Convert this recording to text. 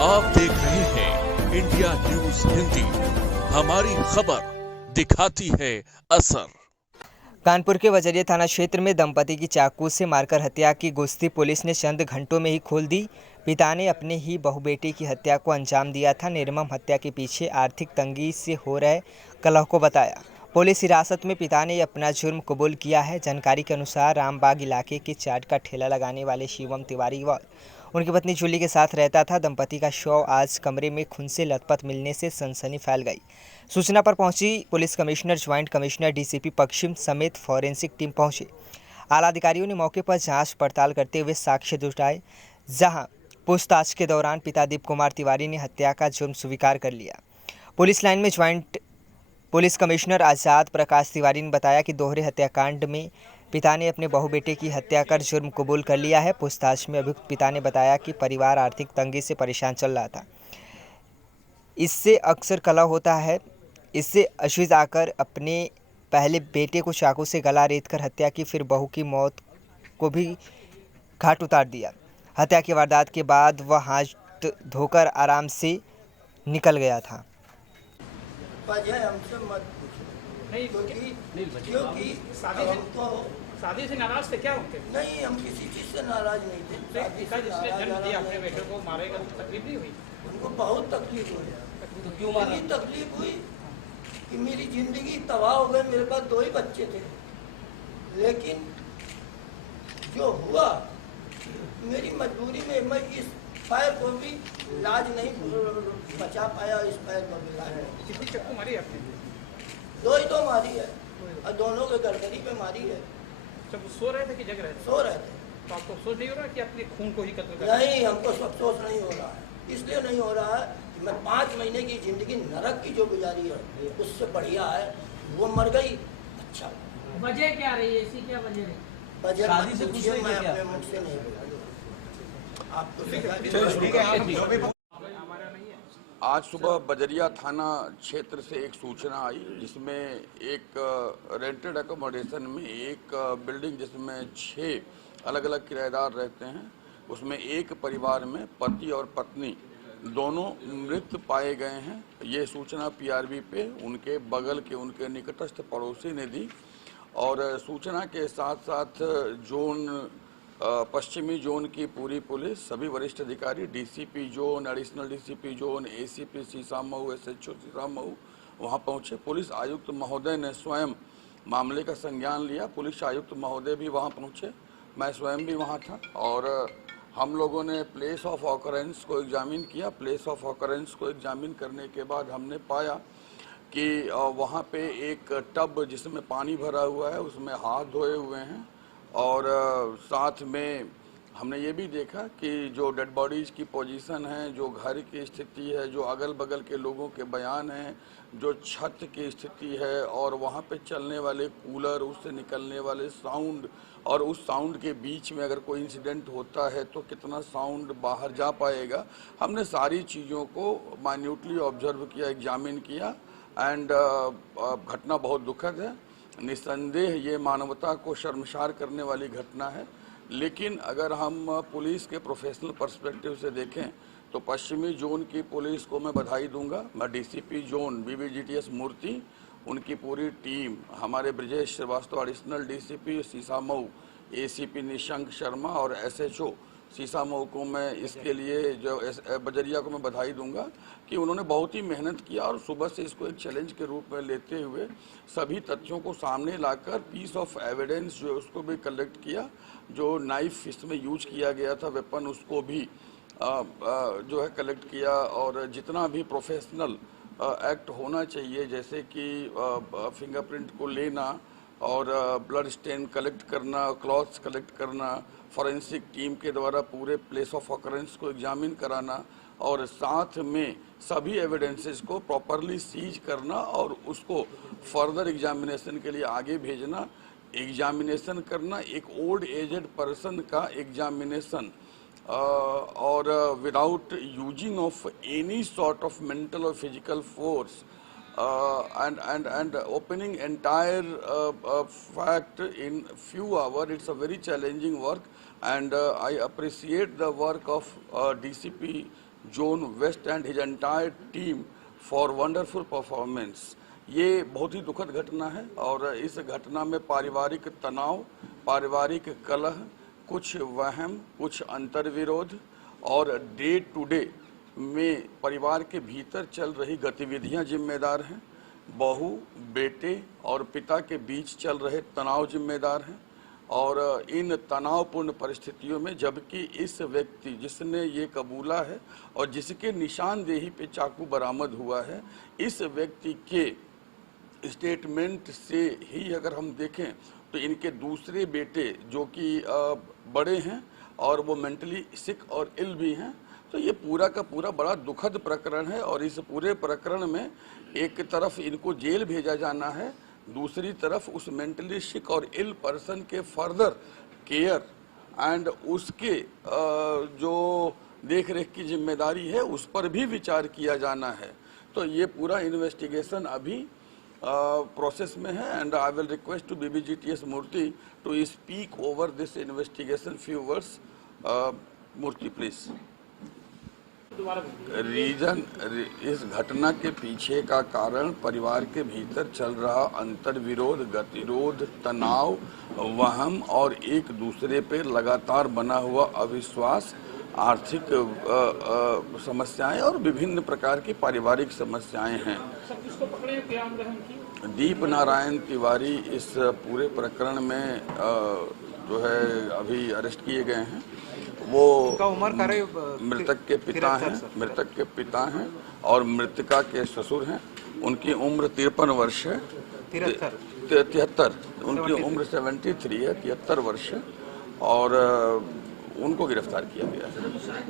आप देख रहे हैं इंडिया न्यूज हिंदी। हमारी खबर दिखाती है असर। कानपुर के वजरिया थाना क्षेत्र में दंपति की चाकू से मारकर हत्या की गुस्ती पुलिस ने चंद घंटों में ही खोल दी। पिता ने अपने ही बहू बेटी की हत्या को अंजाम दिया था। निर्मम हत्या के पीछे आर्थिक तंगी से हो रहे कलह को बताया। पुलिस हिरासत में पिता ने अपना जुर्म कबूल किया है। जानकारी के अनुसार रामबाग इलाके के चाट का ठेला लगाने वाले शिवम तिवारी व उनकी पत्नी जूली के साथ रहता था। दंपति का शव आज कमरे में खून से लथपथ मिलने से सनसनी फैल गई। सूचना पर पहुंची police commissioner, joint commissioner, DCP पश्चिम समेत फॉरेंसिक टीम पहुंचे। आला अधिकारियों ने मौके पर जांच पड़ताल करते हुए साक्ष्य जुटाए। जहां पूछताछ के दौरान पिता दीप कुमार तिवारी ने हत्या का जुर्म स्वीकार कर लिया। पुलिस लाइन में ज्वाइंट पुलिस कमिश्नर आज़ाद प्रकाश तिवारी ने बताया कि दोहरे हत्याकांड में पिता ने अपने बहू बेटे की हत्या कर जुर्म कबूल कर लिया है। पूछताछ में अभियुक्त पिता ने बताया कि परिवार आर्थिक तंगी से परेशान चल रहा था। इससे अक्सर कलह होता है। इससे अश्विज आकर अपने पहले बेटे को चाकू से गला रेतकर हत्या की, फिर बहू की मौत को भी घाट उतार दिया। हत्या की वारदात के बाद वह हाथ धोकर आराम से निकल गया था। वजह हमसे मत पूछो। नहीं क्योंकि शादी से नाराज थे क्या होते? नहीं, हम किसी चीज से नाराज नहीं थे। शादी से जिसने जन्म नाराज दिया अपने बेटे को मारेगा तो तकलीफ नहीं हुई? उनको बहुत तकलीफ हुई। तो क्यों मारा? इतनी तकलीफ हुई कि मेरी जिंदगी तबाह हो गई। मेरे पास 2 ही बच्चे थे, लेकिन जो हुआ मेरी मजबूरी में मैं इस पैर को भी लाज नहीं बचा पाया। इस पैर को भी लाज नहीं। कितनी चक्कू मारी आपने? 2 ही तो मारी है और दोनों के गड़गड़ी पे मारी है। जब वो सो रहे थे कि जग रहे थे? सो रहे थे। तो आपको अफसोस नहीं हो रहा कि अपने खून को ही कत्ल कर? नहीं, हमको अफसोस नहीं हो रहा है। इसलिए नहीं हो रहा है कि मैं 5 महीने की जिंदगी नरक की जो गुजारी है उससे बढ़िया है वो मर गई। अच्छा, वजह क्या रही है? इसी क्या वजह रही? वजह शादी मत से पूछिए, पूछ मैं रही थी अपने मुंह से नहीं बोलूंगा। आज सुबह बजरिया थाना क्षेत्र से एक सूचना आई जिसमें एक रेंटेड अकोमोडेशन में एक बिल्डिंग जिसमें 6 अलग अलग किराएदार रहते हैं, उसमें एक परिवार में पति और पत्नी दोनों मृत पाए गए हैं। ये सूचना पीआरबी पे उनके बगल के उनके निकटस्थ पड़ोसी ने दी और सूचना के साथ साथ पश्चिमी जोन की पूरी पुलिस, सभी वरिष्ठ अधिकारी, DCP zone, additional DCP zone, ACP Sisamau, SHO Sisamau वहां पहुंचे। पुलिस आयुक्त महोदय ने स्वयं मामले का संज्ञान लिया। पुलिस आयुक्त महोदय भी वहां पहुंचे, मैं स्वयं भी वहां था और हम लोगों ने प्लेस ऑफ ऑकरेंस को एग्जामिन किया। प्लेस ऑफ ऑकरेंस को एग्जामिन करने के बाद हमने पाया कि वहाँ पे एक टब जिसमें पानी भरा हुआ है उसमें हाथ धोए हुए हैं और साथ में हमने ये भी देखा कि जो डेड बॉडीज़ की पोजीशन है, जो घर की स्थिति है, जो अगल बगल के लोगों के बयान हैं, जो छत की स्थिति है और वहाँ पे चलने वाले कूलर, उससे निकलने वाले साउंड और उस साउंड के बीच में अगर कोई इंसिडेंट होता है तो कितना साउंड बाहर जा पाएगा, हमने सारी चीज़ों को माइन्यूटली ऑब्जर्व किया, एग्जामिन किया एंड घटना बहुत दुखद है। निस्संदेह ये मानवता को शर्मसार करने वाली घटना है। लेकिन अगर हम पुलिस के प्रोफेशनल पर्सपेक्टिव से देखें तो पश्चिमी जोन की पुलिस को मैं बधाई दूंगा। मैं डीसीपी जोन बीबीजीटीएस मूर्ति, उनकी पूरी टीम, हमारे Brajesh Srivastava additional DCP Sisamau, ACP Nishank Sharma और एसएचओ सीसामऊ को मैं इसके लिए जो बजरिया को मैं बधाई दूंगा कि उन्होंने बहुत ही मेहनत किया और सुबह से इसको एक चैलेंज के रूप में लेते हुए सभी तथ्यों को सामने लाकर पीस ऑफ एविडेंस जो उसको भी कलेक्ट किया। जो नाइफ इसमें यूज किया गया था वेपन, उसको भी जो है कलेक्ट किया और जितना भी प्रोफेशनल एक्ट होना चाहिए जैसे कि फिंगरप्रिंट को लेना और ब्लड स्टेन कलेक्ट करना, क्लॉथ्स कलेक्ट करना, फॉरेंसिक टीम के द्वारा पूरे प्लेस ऑफ ऑकरेंस को एग्जामिन कराना और साथ में सभी एविडेंसेस को प्रॉपरली सीज करना और उसको फर्दर एग्जामिनेशन के लिए आगे भेजना, एग्जामिनेशन करना, एक ओल्ड एजेड पर्सन का एग्जामिनेशन और without using of any sort of mental और physical force and opening entire fact in few hours. It's a very challenging work and I appreciate the work of DCP zone west and his entire team for wonderful performance. ये बहुत ही दुखद घटना है और इस घटना में पारिवारिक तनाव, पारिवारिक कलह, कुछ वहम, कुछ अंतर्विरोध और डे टू डे में परिवार के भीतर चल रही गतिविधियां जिम्मेदार हैं। बहू, बेटे और पिता के बीच चल रहे तनाव जिम्मेदार हैं और इन तनावपूर्ण परिस्थितियों में जबकि इस व्यक्ति जिसने ये कबूला है और जिसके निशानदेही पे चाकू बरामद हुआ है, इस व्यक्ति के स्टेटमेंट से ही अगर हम देखें तो इनके दूसरे बेटे जो कि बड़े हैं और वो मेंटली सिक और इल भी हैं, तो ये पूरा का पूरा बड़ा दुखद प्रकरण है और इस पूरे प्रकरण में एक तरफ इनको जेल भेजा जाना है, दूसरी तरफ उस मेंटली सिक और इल पर्सन के फर्दर केयर एंड उसके जो देख रेख की जिम्मेदारी है उस पर भी विचार किया जाना है। तो ये पूरा इन्वेस्टिगेशन अभी प्रोसेस में है and I will request to BBGTS Murthy to speak over this investigation few words. Murthy please. Reason, इस घटना के पीछे का कारण परिवार के भीतर चल रहा अंतर्विरोध, गतिरोध, तनाव, वहम और एक दूसरे पे लगातार बना हुआ अविश्वास, आर्थिक समस्याएं और विभिन्न प्रकार की पारिवारिक समस्याएं हैं। दीप नारायण तिवारी इस पूरे प्रकरण में जो है अभी अरेस्ट किए गए हैं। वो मृतक के पिता हैं और मृतका के ससुर हैं। उनकी उम्र 53 वर्ष है, 73, उनकी उम्र 73 है, 73 वर्ष है और उनको गिरफ्तार किया गया है।